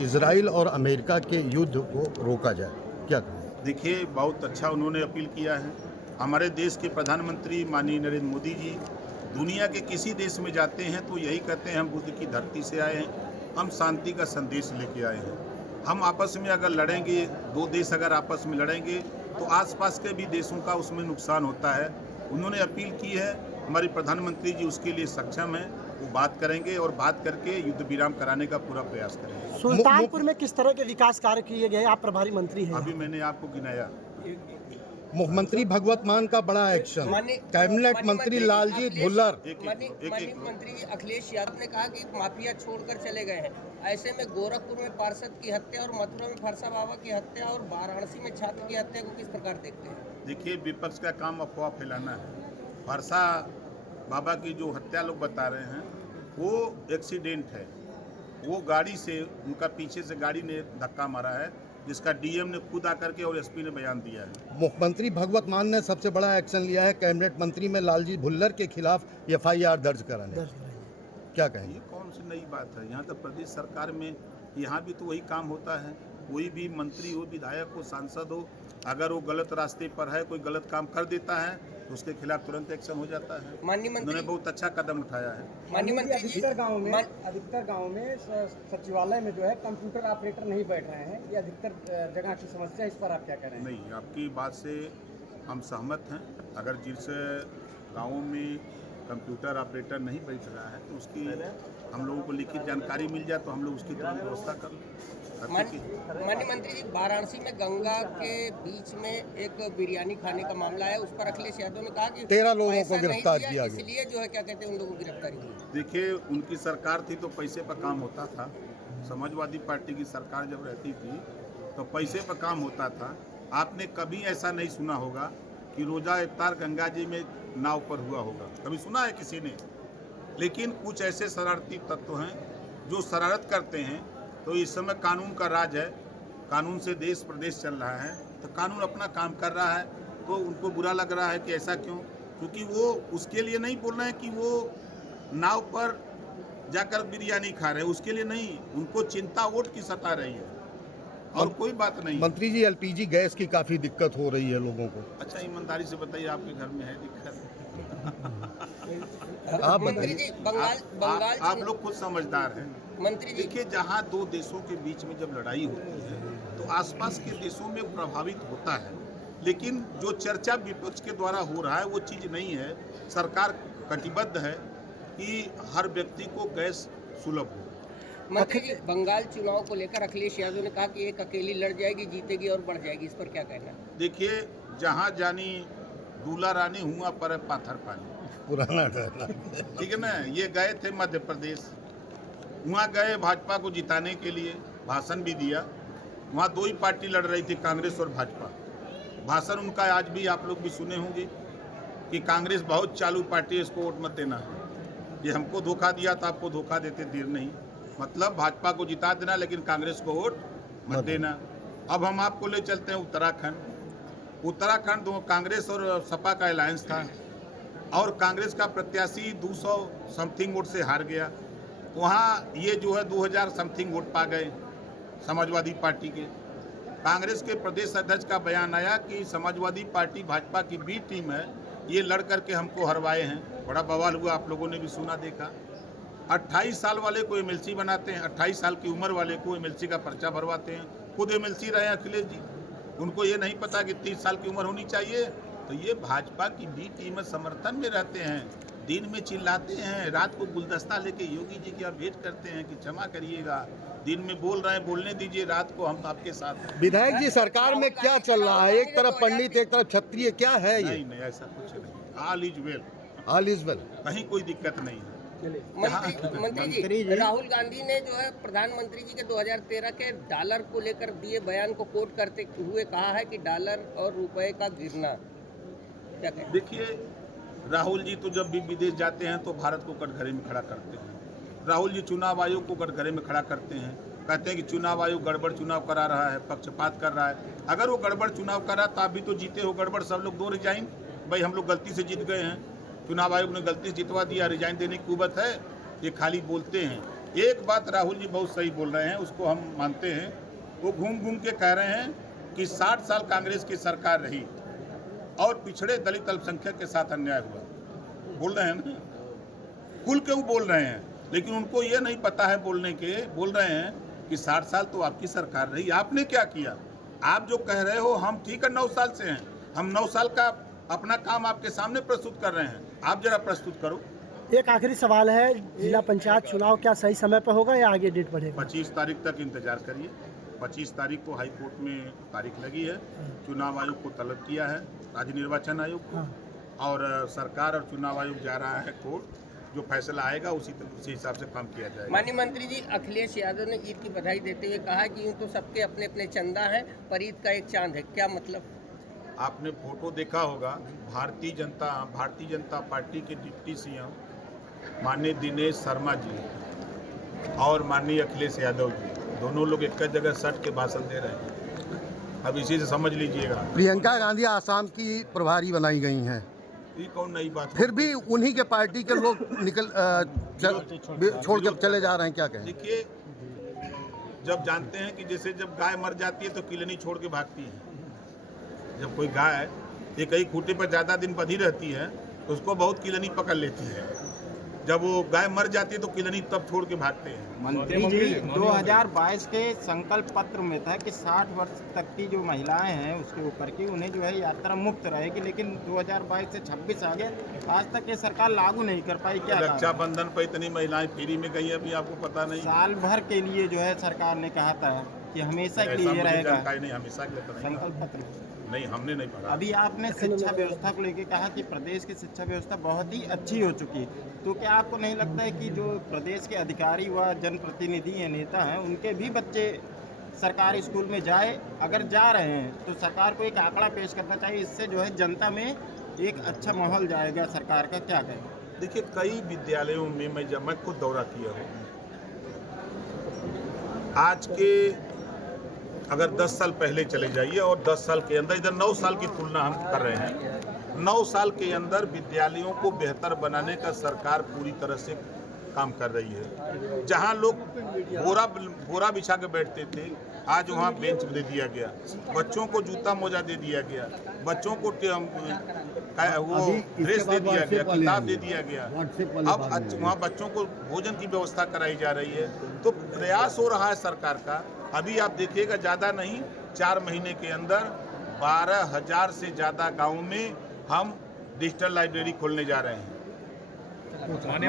Israel और America के युद्ध को रोका जाए, क्या कहें? देखिए, बहुत अच्छा उन्होंने अपील किया है। हमारे देश के प्रधानमंत्री माननीय नरेंद्र मोदी जी दुनिया के किसी देश में जाते हैं तो यही कहते हैं हम बुद्ध की धरती से आए हैं, हम शांति का संदेश लेके आए हैं। हम आपस में अगर लड़ेंगे, दो देश अगर आपस में लड़ेंगे तो आसपास के भी देशों का उसमें नुकसान होता है। उन्होंने अपील की है, हमारे प्रधानमंत्री जी उसके लिए सक्षम हैं, वो बात करेंगे और बात करके युद्ध विराम कराने का पूरा प्रयास करेंगे। सुल्तानपुर में किस तरह के विकास कार्य किए गए? आप प्रभारी मंत्री हैं। अभी मैंने आपको गिनाया। मुख्यमंत्री भगवत मान का बड़ा एक्शन, कैबिनेट मंत्री लालजी भुल्लर। माननीय मंत्री जी अखिलेश यादव ने कहा कि माफिया छोड़कर चले गए हैं। ऐसे में गोरखपुर में पार्षद की हत्या और मथुरा में फरसा बाबा की हत्या और वाराणसी में छात्र की हत्या को किस प्रकार देखते हैं? देखिए, विपक्ष का काम अफवाह फैलाना है। फरसा बाबा की जो हत्या लोग बता रहे हैं वो एक्सीडेंट है। वो गाड़ी से, उनका पीछे से गाड़ी ने धक्का मारा है, जिसका डीएम ने खुद आकर के और एसपी ने बयान दिया है। मुख्यमंत्री भगवत मान ने सबसे बड़ा एक्शन लिया है, कैबिनेट मंत्री में लालजी भुल्लर के खिलाफ एफआईआर दर्ज कराने। क्या कहेंगे? ये कौन सी नई बात है? यहाँ तो प्रदेश सरकार में यहाँ भी तो वही काम होता है। कोई भी मंत्री हो, विधायक हो, सांसद हो, अगर वो गलत रास्ते पर है, कोई गलत काम कर देता है तो उसके खिलाफ तुरंत एक्शन हो जाता है। माननीय मंत्री उन्होंने बहुत अच्छा कदम उठाया है। माननीय मंत्री अधिकतर गाँव में सचिवालय में जो है कंप्यूटर ऑपरेटर नहीं बैठ रहे हैं, ये अधिकतर जगह की समस्या। इस पर आप क्या कह रहे हैं? नहीं, आपकी बात से हम सहमत हैं। अगर जिस गाँवों में कंप्यूटर ऑपरेटर नहीं बैठ रहा है तो उसकी हम लोगों को लिखित जानकारी मिल जाए तो हम लोग उसकी तुरंत व्यवस्था कर लें। माननीय मंत्री जी, वाराणसी में गंगा के बीच में एक बिरयानी खाने का मामला है, उस पर अखिलेश यादव ने कहा कि 13 लोगों को पैसा नहीं गिरफ्तार दिया, किया गया। इसलिए जो है क्या कहते हैं उन लोगों की गिरफ्तारी हुई। देखिए, उनकी सरकार थी तो पैसे पर काम होता था। समाजवादी पार्टी की सरकार जब रहती थी तो पैसे पर काम होता था। आपने कभी ऐसा नहीं सुना होगा कि रोजा इफ्तार गंगा जी में नाव पर हुआ होगा, कभी सुना है किसी ने? लेकिन कुछ ऐसे शरारती तत्व हैं जो शरारत करते हैं। तो इस समय कानून का राज है, कानून से देश प्रदेश चल रहा है, तो कानून अपना काम कर रहा है। तो उनको बुरा लग रहा है कि ऐसा क्यों? क्योंकि वो उसके लिए नहीं बोल रहे हैं कि वो नाव पर जाकर बिरयानी खा रहे हैं, उसके लिए नहीं, उनको चिंता वोट की सता रही है और कोई बात नहीं। मंत्री जी, एलपीजी गैस की काफी दिक्कत हो रही है लोगों को। अच्छा, ईमानदारी से बताइए, आपके घर में है दिक्कत? आप मंत्री जी, बंगाल आप लोग खुद समझदार हैं। मंत्री जी, देखिए, जहाँ दो देशों के बीच में जब लड़ाई होती है तो आसपास के देशों में प्रभावित होता है, लेकिन जो चर्चा विपक्ष के द्वारा हो रहा है वो चीज़ नहीं है। सरकार कटिबद्ध है कि हर व्यक्ति को गैस सुलभ हो। मंत्री जी, बंगाल चुनाव को लेकर अखिलेश यादव ने कहा कि एक अकेली लड़ जाएगी, जीतेगी और बढ़ जाएगी, इस पर क्या कहना है? देखिए, जहाँ जानी दूल्हा रानी हुआ पर पाथर पानी, पुराना डायलॉग। ठीक है ना। ये गए थे मध्य प्रदेश, वहाँ गए भाजपा को जिताने के लिए, भाषण भी दिया। वहाँ दो ही पार्टी लड़ रही थी, कांग्रेस और भाजपा। भाषण उनका आज भी आप लोग भी सुने होंगे कि कांग्रेस बहुत चालू पार्टी है, इसको वोट मत देना। ये हमको धोखा दिया तो आपको धोखा देते देर नहीं। मतलब भाजपा को जिता देना लेकिन कांग्रेस को वोट मत देना। अब हम आपको ले चलते हैं उत्तराखंड। उत्तराखंड दो कांग्रेस और सपा का अलायंस था और कांग्रेस का प्रत्याशी 200 समथिंग वोट से हार गया। वहाँ ये जो है 2000 समथिंग वोट पा गए समाजवादी पार्टी के। कांग्रेस के प्रदेश अध्यक्ष का बयान आया कि समाजवादी पार्टी भाजपा की बी टीम है, ये लड़ करके हमको हरवाए हैं। बड़ा बवाल हुआ, आप लोगों ने भी सुना देखा। 28 साल वाले को एमएलसी बनाते हैं, 28 साल की उम्र वाले को एमएलसी का पर्चा भरवाते हैं। खुद एमएलसी रहे अखिलेश जी, उनको ये नहीं पता कि 30 साल की उम्र होनी चाहिए। तो ये भाजपा की बी टीम में समर्थन में रहते हैं, दिन में चिल्लाते हैं, रात को गुलदस्ता लेके योगी जी की भेंट करते हैं कि क्षमा करिएगा, दिन में बोल रहे हैं, बोलने दीजिए, रात को हम आपके साथ हैं। विधायक जी, सरकार में क्या चल रहा है? एक तरफ पंडित, एक तरफ क्षत्रिय, क्या है ये? नहीं, ऐसा कुछ नहीं। All is well, all is well, कहीं कोई दिक्कत नहीं है। मंत्री जी, राहुल गांधी ने जो है प्रधानमंत्री जी के 2013 के डॉलर को लेकर दिए बयान को कोट करते हुए कहा है कि डॉलर और रुपए का गिरना, क्या कहें? देखिए, राहुल जी तो जब भी विदेश जाते हैं तो भारत को कटघरे में खड़ा करते हैं। राहुल जी चुनाव आयोग को कटघरे में खड़ा करते हैं, कहते हैं कि चुनाव आयोग गड़बड़ चुनाव करा रहा है, पक्षपात कर रहा है। अगर वो गड़बड़ चुनाव करा तो आप भी तो जीते हो, गड़बड़ सब लोग दो रिजाइन। भाई हम लोग गलती से जीत गए हैं, चुनाव आयोग ने गलती से जितवा दिया, रिजाइन देने की कुवत है? ये खाली बोलते हैं। एक बात राहुल जी बहुत सही बोल रहे हैं, उसको हम मानते हैं। वो घूम घूम के कह रहे हैं कि 60 साल कांग्रेस की सरकार रही और पिछड़े दलित अल्पसंख्यक के साथ अन्याय हुआ। बोल रहे हैं ना, खुल के वो बोल रहे हैं, लेकिन उनको ये नहीं पता है बोल रहे हैं कि 60 साल तो आपकी सरकार रही, आपने क्या किया? आप जो कह रहे हो हम ठीक है 9 साल से हैं, हम 9 साल का अपना काम आपके सामने प्रस्तुत कर रहे हैं, आप जरा प्रस्तुत करो। एक आखिरी सवाल है, जिला पंचायत चुनाव क्या सही समय पर होगा या आगे डेट बढ़ेगा? 25 तारीख तक इंतजार करिए। 25 तारीख को हाई कोर्ट में तारीख लगी है, चुनाव आयोग को तलब किया है, राज्य निर्वाचन आयोग को, और सरकार और चुनाव आयोग जा रहा है कोर्ट। जो फैसला आएगा उसी हिसाब से काम किया जाएगा। माननीय मंत्री जी, अखिलेश यादव ने ईद की बधाई देते हुए कहा कि यूँ तो सबके अपने अपने चंदा है, पर ईद का एक चांद है, क्या मतलब? आपने फोटो देखा होगा, भारतीय जनता पार्टी के डिप्टी सीएम माननीय दिनेश शर्मा जी और माननीय अखिलेश यादव जी, दोनों लोग एक जगह सट के भाषण दे रहे हैं। अब इसी से समझ लीजिएगा। प्रियंका गांधी आसाम की प्रभारी बनाई गई हैं, ये कौन नई बात? फिर भी उन्हीं के पार्टी के लोग छोड़ कर चले जा रहे हैं, क्या कहें? देखिए, जब जानते हैं कि जैसे जब गाय मर जाती है तो किलनी छोड़ के भागती है। जब कोई गाय एक ही खूंटे पर ज़्यादा दिन बंधी रहती है तो उसको बहुत किलनी पकड़ लेती है। जब वो गाय मर जाती है तो किलनी तब छोड़ के भागते हैं। मंत्री जी, 2022 के संकल्प पत्र में था कि 60 वर्ष तक की जो महिलाएं हैं उसके ऊपर की उन्हें जो है यात्रा मुक्त रहेगी, लेकिन 2022 से 26 आ गया, आज तक ये सरकार लागू नहीं कर पाई। क्या रक्षाबंधन पर इतनी महिलाएं फ्री में गई अभी आपको पता नहीं? साल भर के लिए जो है सरकार ने कहा था कि हमेशा के लिए रहेगा नहीं, हमेशा के लिए तो नहीं। संकल्प पत्र नहीं, हमने नहीं पढ़ा। अभी आपने शिक्षा व्यवस्था को लेकर कहा कि प्रदेश की शिक्षा व्यवस्था बहुत ही अच्छी हो चुकी है, तो क्या आपको नहीं लगता है कि जो प्रदेश के अधिकारी व जनप्रतिनिधि या नेता हैं उनके भी बच्चे सरकारी स्कूल में जाए? अगर जा रहे हैं तो सरकार को एक आंकड़ा पेश करना चाहिए, इससे जो है जनता में एक अच्छा माहौल जाएगा सरकार का। क्या कहें? देखिए, कई विद्यालयों में मैं खुद दौरा किया हूँ। आज के अगर 10 साल पहले चले जाइए और 10 साल के अंदर, इधर 9 साल की तुलना हम कर रहे हैं, 9 साल के अंदर विद्यालयों को बेहतर बनाने का सरकार पूरी तरह से काम कर रही है। जहां लोग बोरा बिछा के बैठते थे, आज वहां बेंच दे दिया गया, बच्चों को जूता मोजा दे दिया गया, बच्चों को वो ड्रेस दे दिया गया, किताब दे दिया गया। अब वहाँ बच्चों को भोजन की व्यवस्था कराई जा रही है। तो प्रयास हो रहा है सरकार का। अभी आप देखिएगा, ज़्यादा नहीं, 4 महीने के अंदर 12,000 से ज़्यादा गाँव में हम डिजिटल लाइब्रेरी खोलने जा रहे हैं।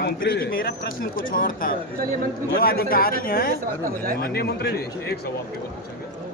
मंत्री जी, मेरा प्रश्न कुछ और था। जो अधिकारी हैं, माननीय मंत्री जी, एक सवाल केवल पूछेंगे।